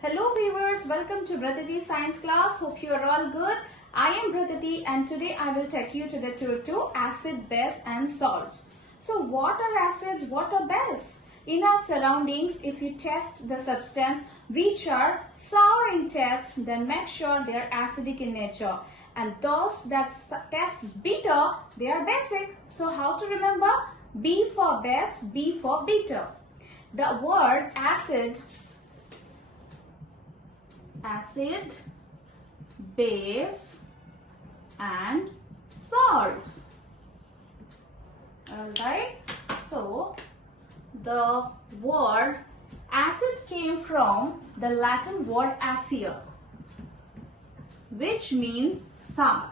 Hello viewers, welcome to Bratati Science class. Hope you are all good. I am Bratati and today I will take you to the tour to acid, base and salts. So what are acids, what are base? In our surroundings, if you test the substance which are sour in taste, then make sure they are acidic in nature. And those that taste bitter, they are basic. So how to remember? B for base, B for bitter. The word acid, base and salts. Alright, so the word acid came from the Latin word acer, which means sour,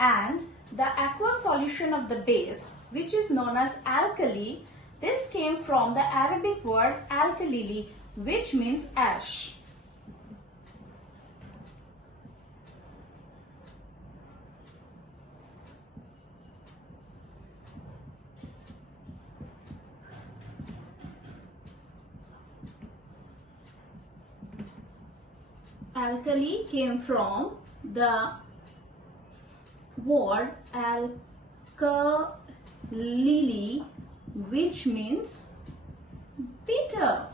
and the aqueous solution of the base, which is known as alkali, this came from the Arabic word alkalili, which means ash. Alkali came from the word alkalili, which means bitter.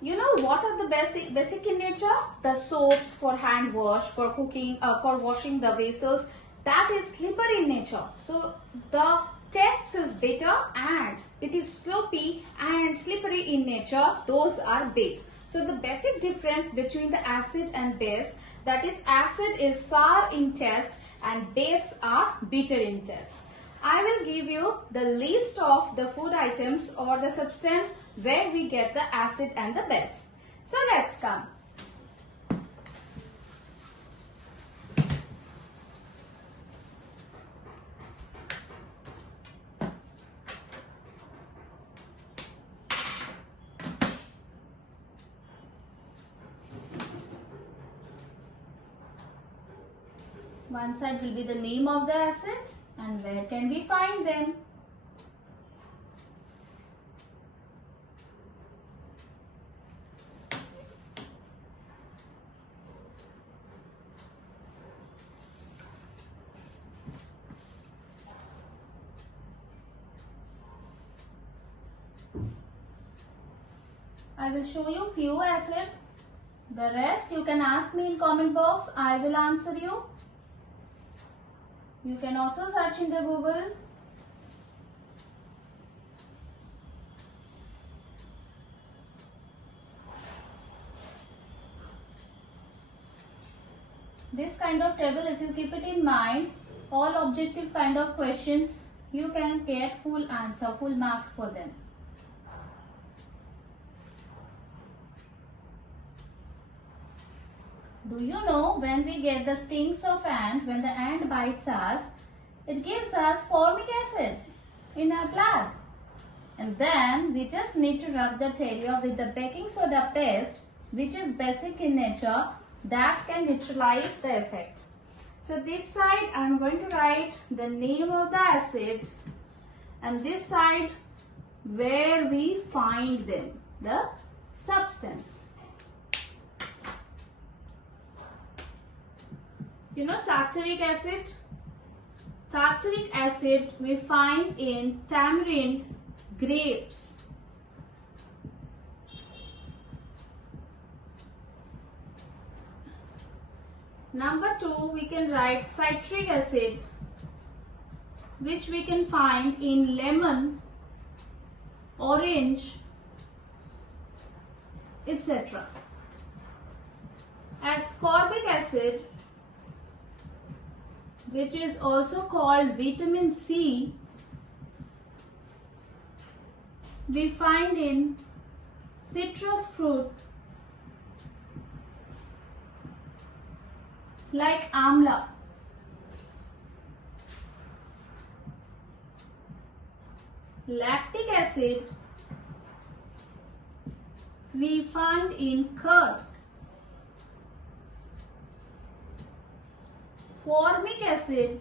You know what are the basic in nature? The soaps for hand wash, for cooking, for washing the vessels, that is slippery in nature. So the taste is bitter and it is sloppy and slippery in nature. Those are base. So the basic difference between the acid and base, that is acid is sour in taste and base are bitter in taste. I will give you the list of the food items or the substance where we get the acid and the base. So let's come. One side will be the name of the acid and where can we find them. I will show you few acid. The rest you can ask me in comment box. I will answer you. You can also search in the Google. This kind of table, if you keep it in mind, all objective kind of questions, you can get full answer, full marks for them. Do you know when we get the stings of ant, when the ant bites us, it gives us formic acid in our blood. And then we just need to rub the area with the baking soda paste, which is basic in nature, that can neutralize the effect. So this side I am going to write the name of the acid and this side where we find them, the substance. You know tartaric acid? Tartaric acid we find in tamarind, grapes. Number 2, we can write citric acid, which we can find in lemon, orange, etc. Ascorbic acid, which is also called vitamin C, we find in citrus fruit like amla. Lactic acid we find in curd. Formic acid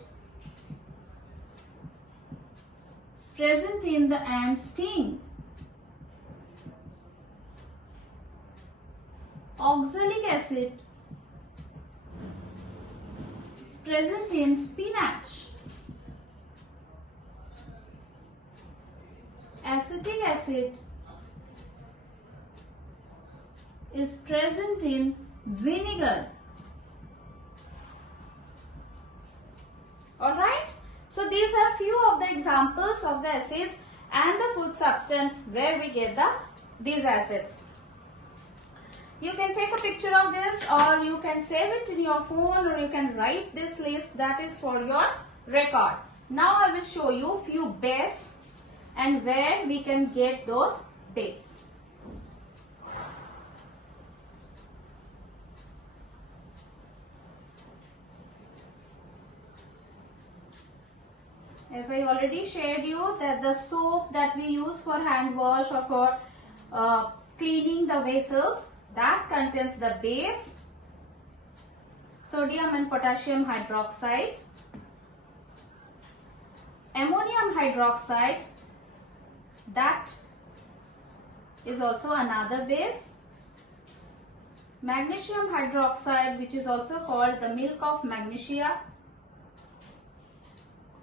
present in the ant sting. Oxalic acid is present in spinach. Acetic acid is present in vinegar. Alright, so these are few of the examples of the acids and the food substance where we get these acids. You can take a picture of this, or you can save it in your phone, or you can write this list, that is for your record. Now I will show you few base and where we can get those base. As I already shared you that the soap that we use for hand wash or for cleaning the vessels, that contains the base, sodium and potassium hydroxide, ammonium hydroxide, that is also another base, magnesium hydroxide, which is also called the milk of magnesia,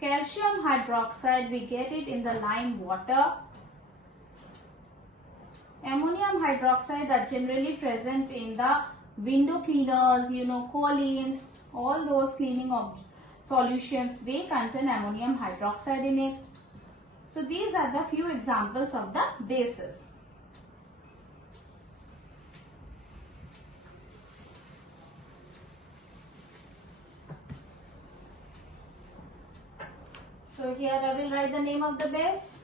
calcium hydroxide, we get it in the lime water. Ammonium hydroxide are generally present in the window cleaners, Collins, all those cleaning of solutions, they contain ammonium hydroxide in it. So these are the few examples of the bases. So here I will write the name of the base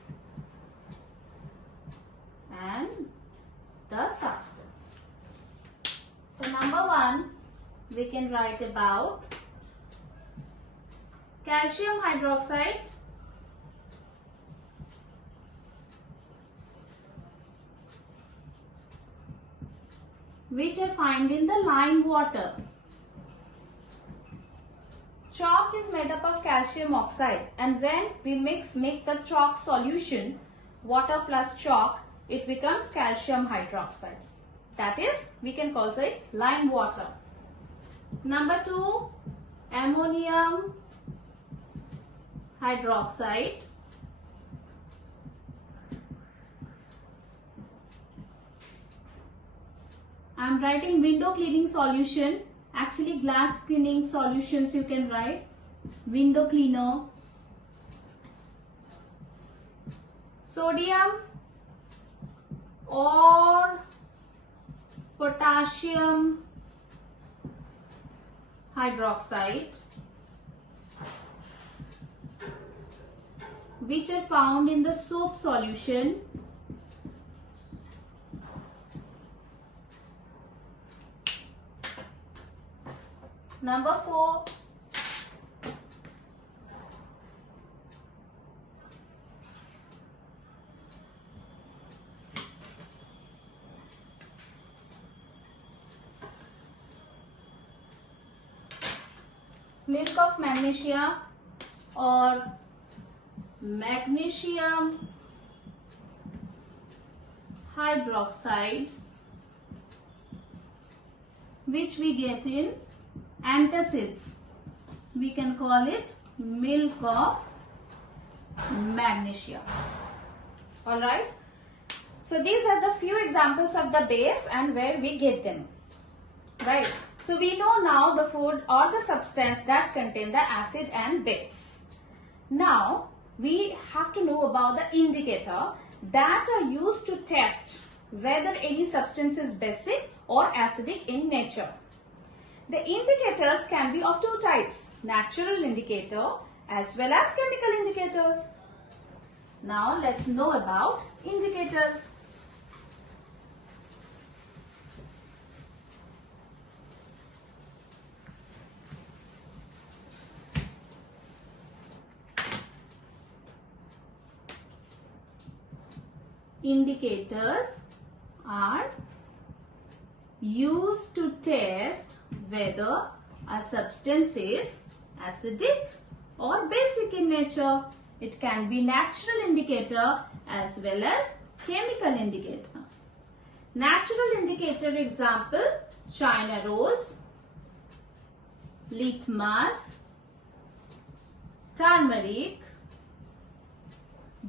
and the substance. So number 1, we can write about calcium hydroxide, which are found in the lime water. Chalk is made up of calcium oxide, and when we make the chalk solution, water plus chalk, it becomes calcium hydroxide. That is, we can call it lime water. Number 2, ammonium hydroxide, I am writing window cleaning solution. Actually, glass cleaning solutions you can write. Window cleaner. Sodium or potassium hydroxide, which are found in the soap solution. Number 4, milk of magnesia or magnesium hydroxide, which we get in antacids. We can call it milk of magnesia. Alright. So these are the few examples of the base and where we get them. Right. So we know now the food or the substance that contain the acid and base. Now we have to know about the indicator that are used to test whether any substance is basic or acidic in nature. The indicators can be of two types, natural indicator as well as chemical indicators. Now let's know about indicators. Indicators are used to test whether a substance is acidic or basic in nature. It can be natural indicator as well as chemical indicator. Natural indicator example, China rose, litmus, turmeric,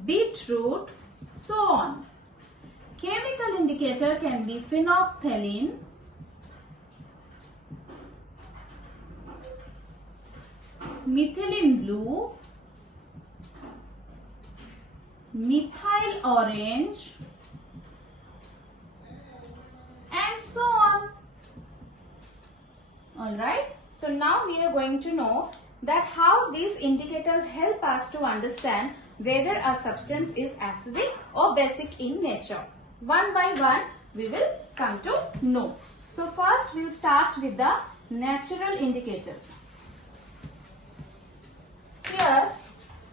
beetroot, so on. Chemical indicator can be phenolphthalein, methylene blue, methyl orange, and so on. Alright, so now we are going to know that how these indicators help us to understand whether a substance is acidic or basic in nature. One by one we will come to know. So first we will start with the natural indicators. Here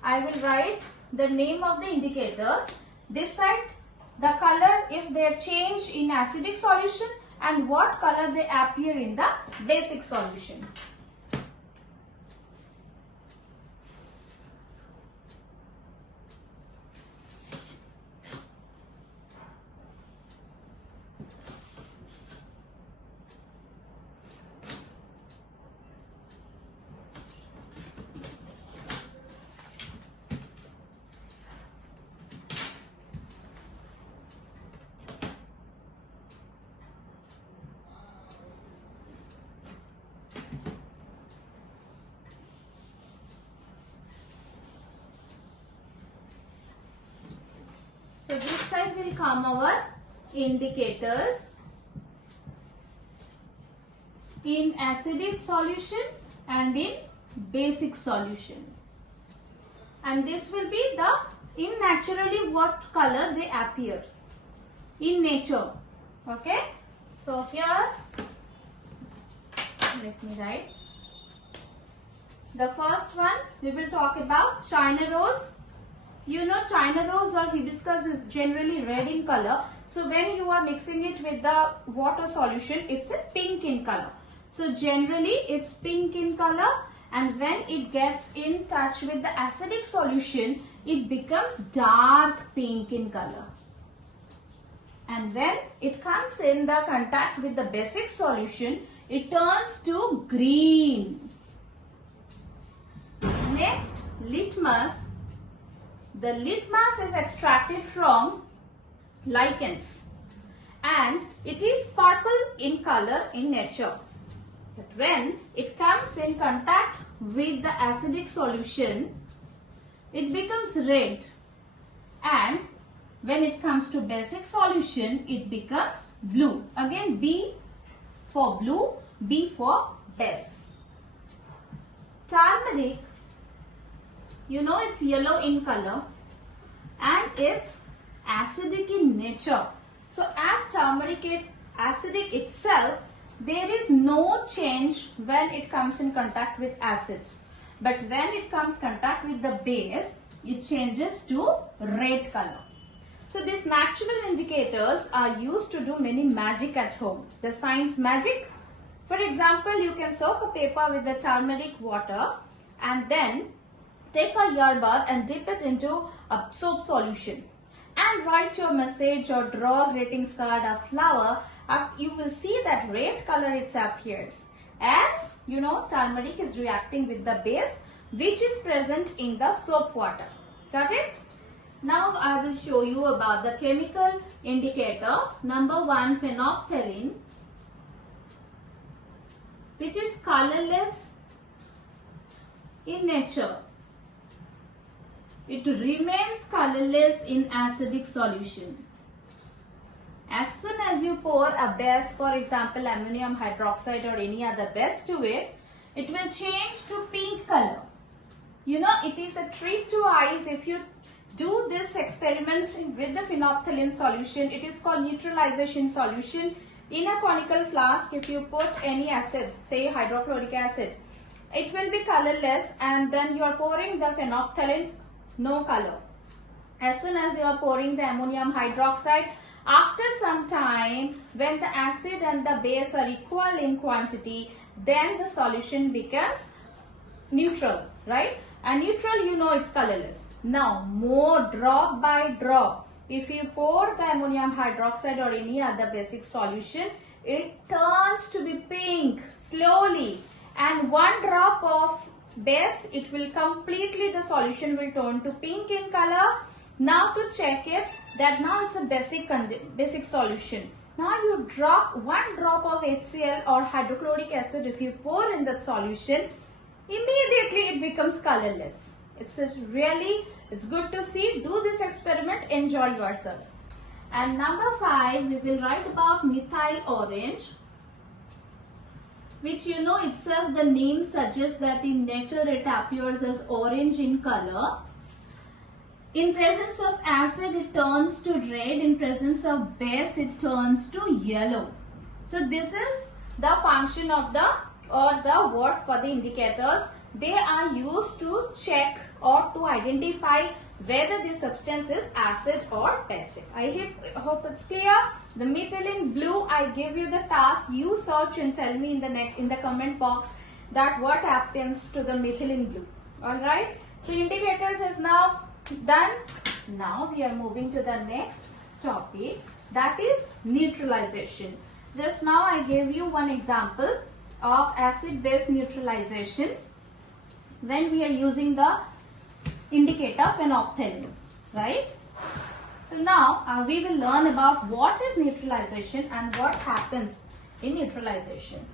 I will write the name of the indicators. This side the color if they are changed in acidic solution and what color they appear in the basic solution. So this side will come our indicators in acidic solution and in basic solution. And this will be the in naturally what color they appear in nature. Okay. So here let me write. The first one we will talk about China rose. You know China rose or hibiscus is generally red in color. So when you are mixing it with the water solution, it's a pink in color. So generally it's pink in color, and when it gets in touch with the acidic solution, it becomes dark pink in color. And when it comes in the contact with the basic solution, it turns to green. Next, litmus. The litmus is extracted from lichens and it is purple in color in nature. But when it comes in contact with the acidic solution, it becomes red, and when it comes to basic solution, it becomes blue. Again, B for blue, B for base. Turmeric, you know it's yellow in color and it's acidic in nature. So as turmeric is acidic itself, there is no change when it comes in contact with acids. But when it comes contact with the base, it changes to red color. So these natural indicators are used to do many magic at home. The science magic. For example, you can soak a paper with the turmeric water and then take a earbud and dip it into a soap solution and write your message or draw a greetings card or flower. You will see that red color it appears, as you know turmeric is reacting with the base which is present in the soap water. Got it? Now I will show you about the chemical indicator. Number 1, phenolphthalein, which is colorless in nature. It remains colorless in acidic solution. As soon as you pour a base, for example ammonium hydroxide or any other base to it, it will change to pink color. You know, it is a treat to eyes if you do this experiment with the phenolphthalein solution. It is called neutralization solution. In a conical flask, if you put any acid, say hydrochloric acid, it will be colorless, and then you are pouring the phenolphthalein, no color. As soon as you are pouring the ammonium hydroxide, after some time, when the acid and the base are equal in quantity, then the solution becomes neutral, right? And neutral, you know, it's colorless. Now, more drop by drop, if you pour the ammonium hydroxide or any other basic solution, it turns to be pink slowly, and one drop of base, it will completely, the solution will turn to pink in color. Now to check it, that now it's a basic solution. Now you drop one drop of HCl or hydrochloric acid. If you pour in that solution, immediately it becomes colorless. It's good to see. Do this experiment, enjoy yourself. And number 5, we will write about methyl orange, which you know itself, the name suggests that in nature it appears as orange in color. In presence of acid, it turns to red. In presence of base, it turns to yellow. So this is the function of the word for the indicators. They are used to check or to identify whether the substance is acid or basic. I hope it's clear. The methylene blue, I give you the task. You search and tell me in the comment box that what happens to the methylene blue. Alright. So indicators is now done. Now we are moving to the next topic, that is neutralization. Just now I gave you one example of acid-base neutralization when we are using the indicator phenolphthalein, right? So now we will learn about what is neutralization and what happens in neutralization.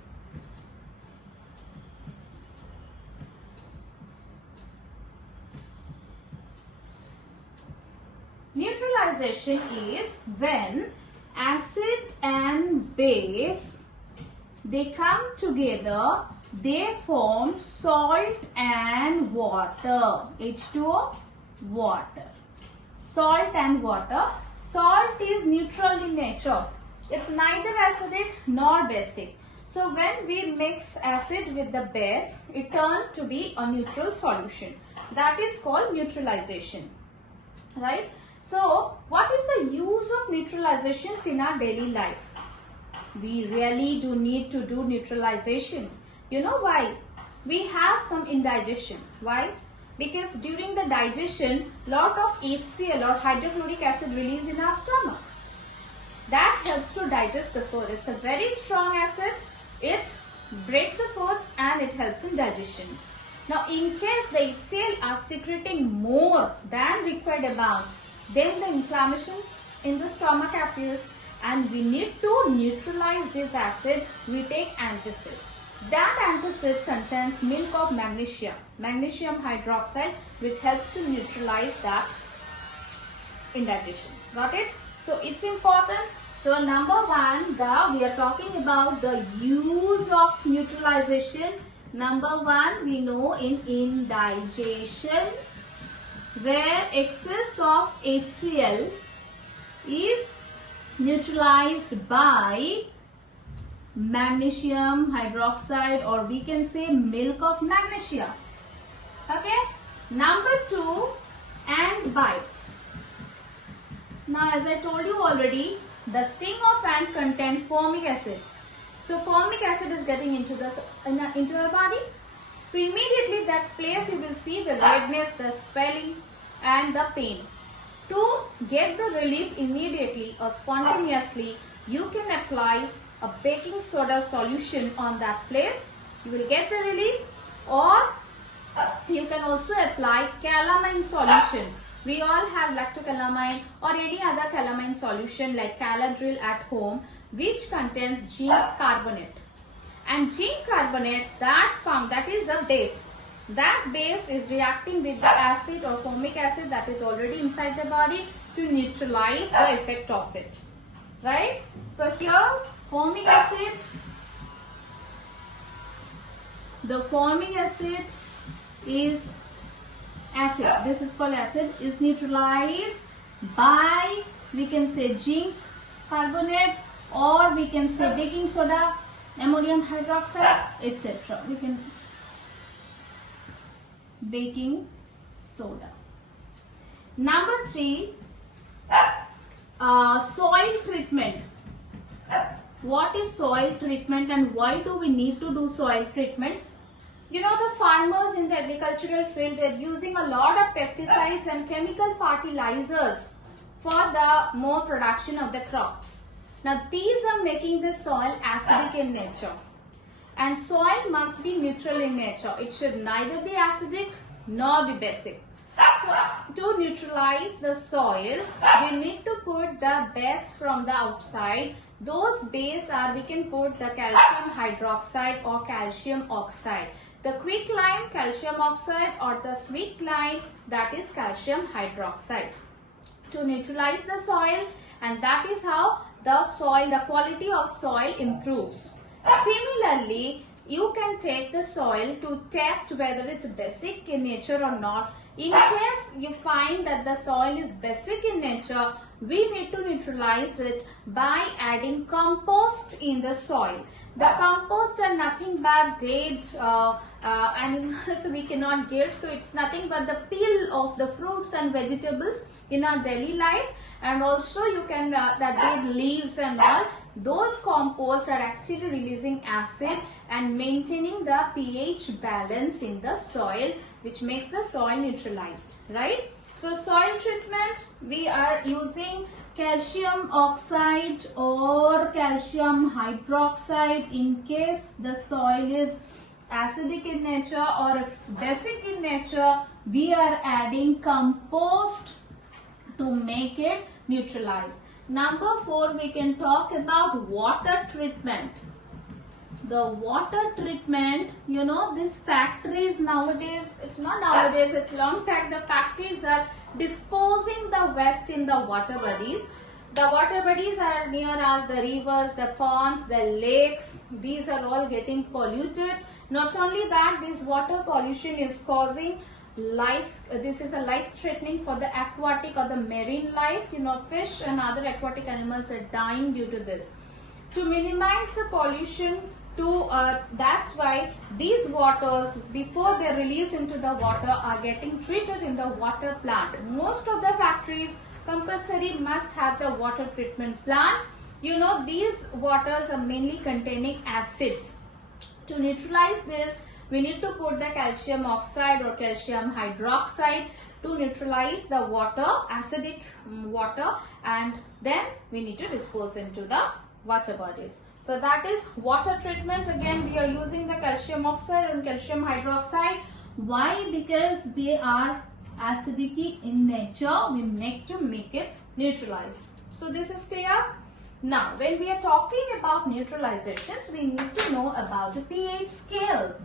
Neutralization is when acid and base, they come together, they form salt and water. H2O, water. Salt and water. Salt is neutral in nature. It's neither acidic nor basic. So when we mix acid with the base, it turns to be a neutral solution. That is called neutralization. Right? So what is the use of neutralizations in our daily life? We really do need to do neutralization. You know why? We have some indigestion. Why? Because during the digestion, lot of HCl or hydrochloric acid release in our stomach. That helps to digest the food. It's a very strong acid. It breaks the foods and it helps in digestion. Now, in case the HCl are secreting more than required amount, then the inflammation in the stomach appears and we need to neutralize this acid. We take antacid. That antacid contains milk of magnesium hydroxide, which helps to neutralize that indigestion. Got it? So it's important. So number 1, we are talking about the use of neutralization. Number 1, we know in indigestion, where excess of HCl is neutralized by magnesium hydroxide, or we can say milk of magnesia. Okay. Number 2, antibiotics. Now as I told you already, the sting of ant contains formic acid. So formic acid is getting into our body. So immediately that place you will see the redness, the swelling and the pain. To get the relief immediately or spontaneously, you can apply a baking soda solution on that place. You will get the relief, or you can also apply calamine solution. We all have lactocalamine or any other calamine solution like Caladryl at home, which contains zinc carbonate. And zinc carbonate, that is the base. That base is reacting with the acid or formic acid that is already inside the body to neutralize the effect of it. Right? So here formic acid, the formic acid is acid. This is called acid, is neutralized by, we can say, zinc carbonate, or we can say baking soda, ammonium hydroxide, etc. We can baking soda. Number 3, soil treatment. What is soil treatment and why do we need to do soil treatment? You know, the farmers in the agricultural field, they are using a lot of pesticides and chemical fertilizers for the more production of the crops. Now these are making the soil acidic in nature. And soil must be neutral in nature. It should neither be acidic nor be basic. So to neutralize the soil, we need to put the base from the outside. Those base are, we can put the calcium hydroxide or calcium oxide. The quicklime calcium oxide or the sweetline, that is calcium hydroxide, to neutralize the soil, and that is how the quality of soil improves. Similarly, you can take the soil to test whether it's basic in nature or not. In case you find that the soil is basic in nature, we need to neutralize it by adding compost in the soil. The compost are nothing but dead animals we cannot give, so it's nothing but the peel of the fruits and vegetables in our daily life, and also you can the dead leaves and all. Those compost are actually releasing acid and maintaining the pH balance in the soil, which makes the soil neutralized, right? So soil treatment, we are using calcium oxide or calcium hydroxide in case the soil is acidic in nature, or if it's basic in nature, we are adding compost to make it neutralized. Number 4, we can talk about water treatment. The water treatment, you know, these factories nowadays, it's not nowadays, it's long time, the factories are disposing the waste in the water bodies. The water bodies are near us, the rivers, the ponds, the lakes, these are all getting polluted. Not only that, this water pollution is causing this is a life threatening for the aquatic or the marine life. You know, fish and other aquatic animals are dying due to this. To minimize the pollution, that's why these waters, before they release into the water, are getting treated in the water plant. Most of the factories compulsory must have the water treatment plant. You know, these waters are mainly containing acids. To neutralize this, we need to put the calcium oxide or calcium hydroxide to neutralize the water, acidic water, and then we need to dispose into the water bodies. So that is water treatment. Again, we are using the calcium oxide and calcium hydroxide. Why? Because they are acidic in nature. We need to make it neutralize. So this is clear. Now, when we are talking about neutralizations, we need to know about the pH scale.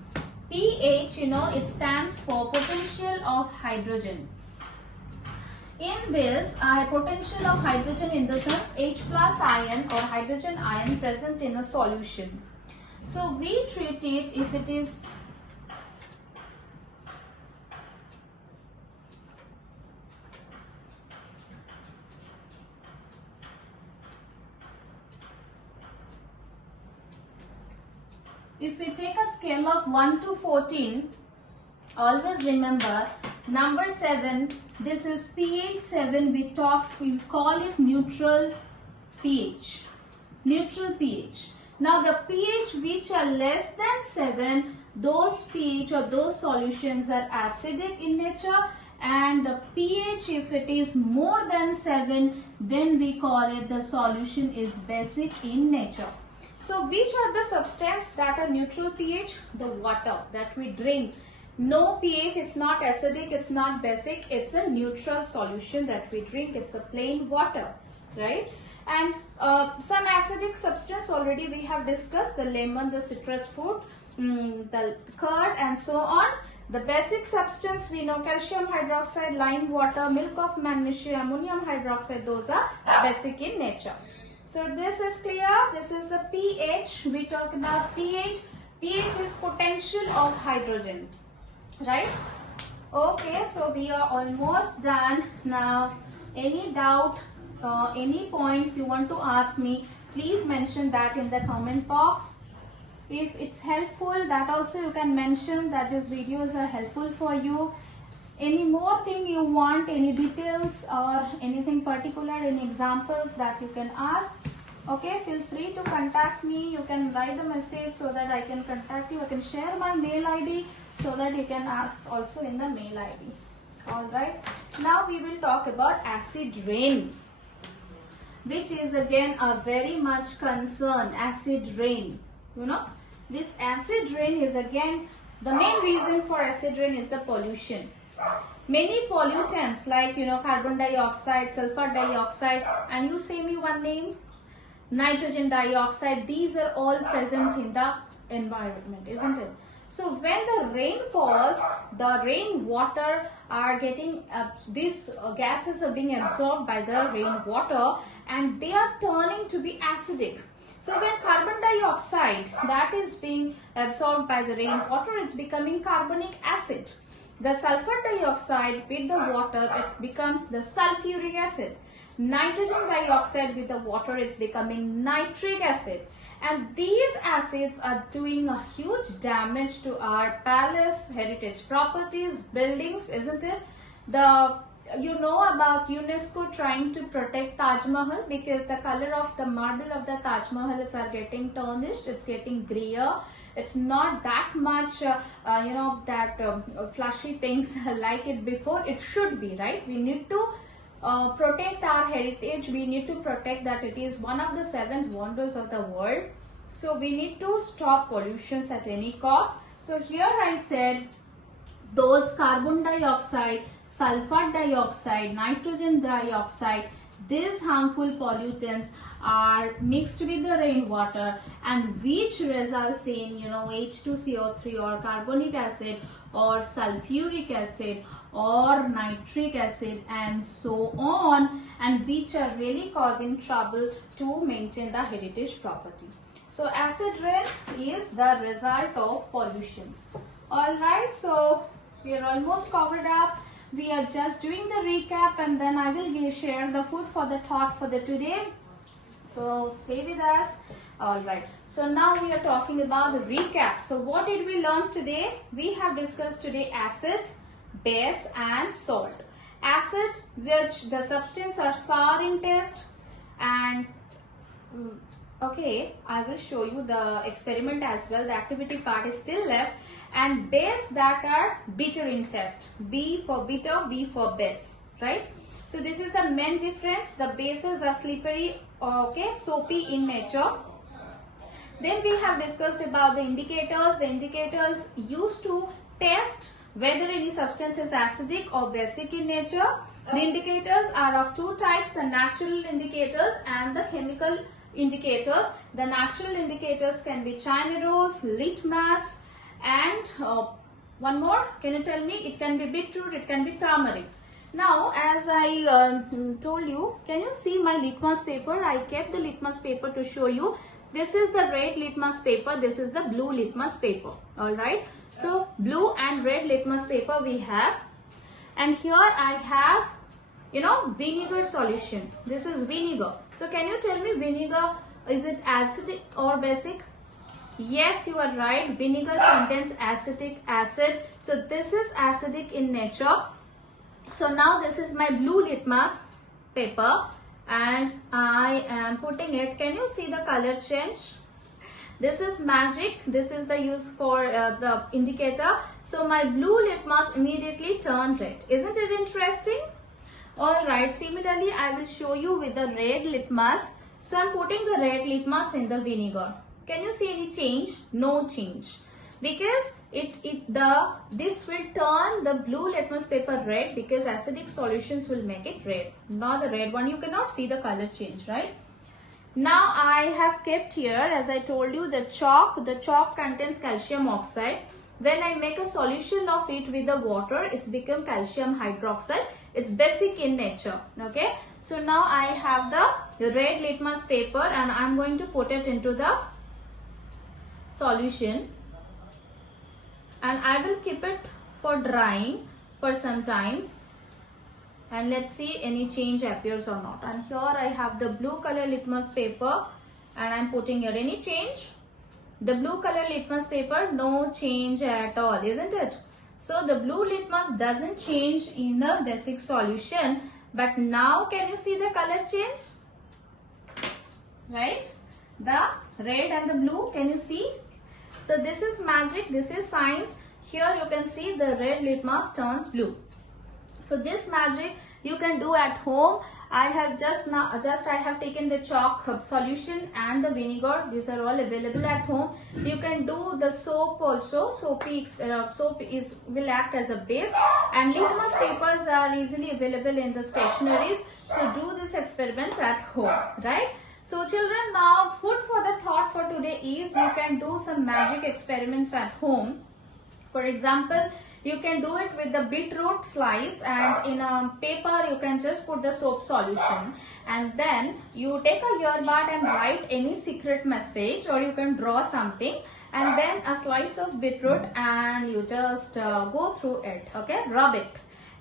pH, you know, it stands for potential of hydrogen. In this, potential of hydrogen in the sense H plus ion or hydrogen ion present in a solution. So we treat it if it is if we take a scale of 1 to 14, always remember number 7, this is pH 7, we call it neutral pH. Neutral pH. Now the pH which are less than 7, those pH or those solutions are acidic in nature, and the pH if it is more than 7, then we call it the solution is basic in nature. So which are the substances that are neutral pH? The water that we drink. No pH, it's not acidic, it's not basic, it's a neutral solution that we drink. It's a plain water, right? And some acidic substance already we have discussed, the lemon, the citrus fruit, the curd and so on. The basic substance we know, calcium hydroxide, lime water, milk of magnesia, ammonium hydroxide, those are basic in nature. So this is clear. This is the pH. We talk about pH. pH is potential of hydrogen, right? Okay, so we are almost done. Now, any doubt, any points you want to ask me, please mention that in the comment box. If it's helpful, that also you can mention that these videos are helpful for you. Any more thing you want, any details or anything particular, any examples that you can ask. Okay, feel free to contact me. You can write a message so that I can contact you. I can share my mail ID so that you can ask also in the mail ID. Alright. Now we will talk about acid rain. which is again a very much concern, acid rain. You know, this acid rain is again, the main reason for acid rain is the pollution. Many pollutants like, you know, carbon dioxide, sulfur dioxide, and you say me one name, nitrogen dioxide, these are all present in the environment, isn't it? So when the rain falls, the rainwater are getting, these gases are being absorbed by the rainwater and they are turning to be acidic. So when carbon dioxide that is being absorbed by the rainwater, it's becoming carbonic acid. The sulfur dioxide with the water, it becomes the sulfuric acid. Nitrogen dioxide with the water is becoming nitric acid. And these acids are doing a huge damage to our palace, heritage properties, buildings, isn't it? You know about UNESCO trying to protect Taj Mahal because the color of the marble of the Taj Mahal are getting tarnished, it's getting grayer. It's not that much, you know, that flashy things like it before. It should be, right? We need to protect our heritage. We need to protect that it is one of the 7 wonders of the world. So we need to stop pollutions at any cost. So here I said those carbon dioxide, sulfur dioxide, nitrogen dioxide, these harmful pollutants are mixed with the rainwater and which results in, you know, H2CO3 or carbonic acid or sulfuric acid or nitric acid and so on, and which are really causing trouble to maintain the heritage property. So acid rain is the result of pollution. Alright, so we are almost covered up. We are just doing the recap and then I will share the food for the thought for the today. So stay with us. Alright, so now we are talking about the recap. So what did we learn today? We have discussed today acid, base and salt. Acid, which the substance are sour in taste, and okay, I will show you the experiment as well. The activity part is still left. And base that are bitter in taste. B for bitter, B for base, right? So this is the main difference. The bases are slippery, okay, soapy in nature. Then we have discussed about the indicators. The indicators used to test whether any substance is acidic or basic in nature. The indicators are of 2 types, the natural indicators and the chemical indicators. The natural indicators can be China rose, litmus, and one more, can you tell me? It can be beetroot, it can be turmeric. Now, as I told you, can you see my litmus paper? I kept the litmus paper to show you. This is the red litmus paper, this is the blue litmus paper. Alright, so blue and red litmus paper we have. And here I have, you know, vinegar solution. This is vinegar. So can you tell me vinegar, is it acidic or basic? Yes, you are right. Vinegar contains acetic acid. So this is acidic in nature. So now this is my blue litmus paper and I am putting it. Can you see the color change? This is magic. This is the use for the indicator. So my blue litmus immediately turned red. Isn't it interesting? Alright, similarly I will show you with the red litmus. So I am putting the red litmus in the vinegar. Can you see any change? No change. Because this will turn the blue litmus paper red because acidic solutions will make it red. Now the red one, you cannot see the color change, right? Now I have kept here, as I told you, the chalk. The chalk contains calcium oxide. When I make a solution of it with the water, it's become calcium hydroxide. It's basic in nature. Okay. So now I have the red litmus paper and I'm going to put it into the solution. And I will keep it for drying for some times. And let's see any change appears or not. And here I have the blue color litmus paper and I'm putting here any change. The blue color litmus paper, no change at all, isn't it? So the blue litmus doesn't change in the basic solution. But now can you see the color change? Right? The red and the blue, can you see? So this is magic, this is science. Here you can see the red litmus turns blue. So this magic you can do at home I have I have taken the chalk solution and the vinegar. These are all available at home. You can do the soap also. Soap will act as a base, and litmus papers are easily available in the stationeries. So do this experiment at home, right? So children, now food for the thought for today is you can do some magic experiments at home. For example, you can do it with the beetroot slice, and in a paper you can just put the soap solution, and then you take a earbud and write any secret message, or you can draw something, and then a slice of beetroot, and you just go through it, okay, rub it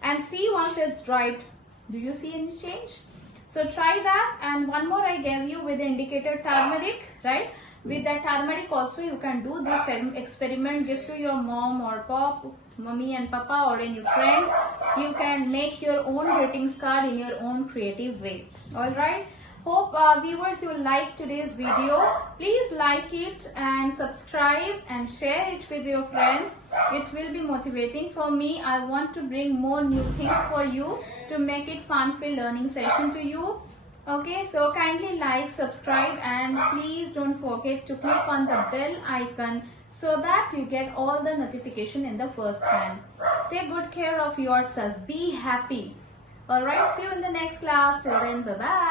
and see once it's dried. Do you see any change? So try that. And one more I gave you with the indicator turmeric, right? With that turmeric also you can do this experiment. Give to your mom or pop, mommy and papa, or any friend. You can make your own greetings card in your own creative way. Alright. Hope viewers you like today's video. Please like it and subscribe and share it with your friends. It will be motivating for me. I want to bring more new things for you to make it fun-filled learning session to you. Okay, so kindly like, subscribe, and please don't forget to click on the bell icon so that you get all the notification in the first hand. Take good care of yourself. Be happy. Alright, see you in the next class. Till then, bye-bye.